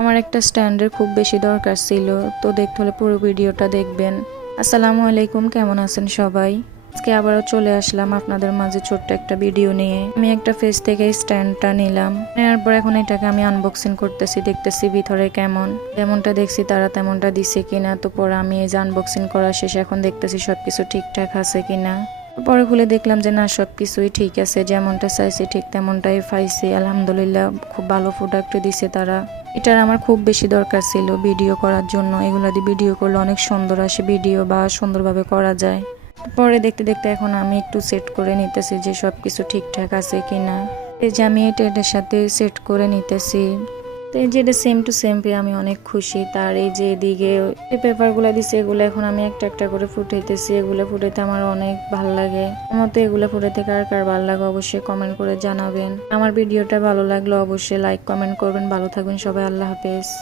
আমার একটা স্ট্যান্ডের খুব বেশি দরকার ছিল, তো দেখতে হলে পুরো ভিডিওটা দেখবেন। আসসালামু আলাইকুম, কেমন আছেন সবাই? আজকে আবারও চলে আসলাম আপনাদের মাঝে ছোট্ট একটা ভিডিও নিয়ে। আমি একটা ফেস থেকে স্ট্যান্ডটা নিলাম, নেওয়ার পর এখন এটাকে আমি আনবক্সিং করতেছি, দেখতেছি ভিতরে কেমন। যেমনটা দেখছি তারা তেমনটা দিছে কিনা। তো পরে আমি এই যে আনবক্সিং করা শেষে এখন দেখতেছি সবকিছু ঠিকঠাক আছে কিনা। পরে খুলে দেখলাম যে না, সবকিছুই ঠিক আছে, যেমনটা চাইছি ঠিক তেমনটাই পাইছি। আলহামদুলিল্লাহ, খুব ভালো প্রোডাক্ট দিছে তারা। এটার আমার খুব বেশি দরকার ছিল ভিডিও করার জন্য। এগুলো দিয়ে ভিডিও করলে অনেক সুন্দর আসে ভিডিও, বা সুন্দরভাবে করা যায়। পরে দেখতে দেখতে এখন আমি একটু সেট করে নিতেছি যে সবকিছু ঠিকঠাক আছে কিনা। এই যে আমি এটার সাথে সেট করে নিতেছি। তো এই যে এটা সেম টু সেম পেয়ে আমি অনেক খুশি। তার এই যে এদিকে এই পেপারগুলো দিছে, এগুলো এখন আমি একটা একটা করে ফুটাইতেছি। এগুলো ফুটাইতে আমার অনেক ভালো লাগে। আমার তো এগুলো ফুটাইতে কার কার ভালো লাগে অবশ্যই কমেন্ট করে জানাবেন। আমার ভিডিওটা ভালো লাগলে অবশ্যই লাইক কমেন্ট করবেন। ভালো থাকবেন সবাই, আল্লাহ হাফেজ।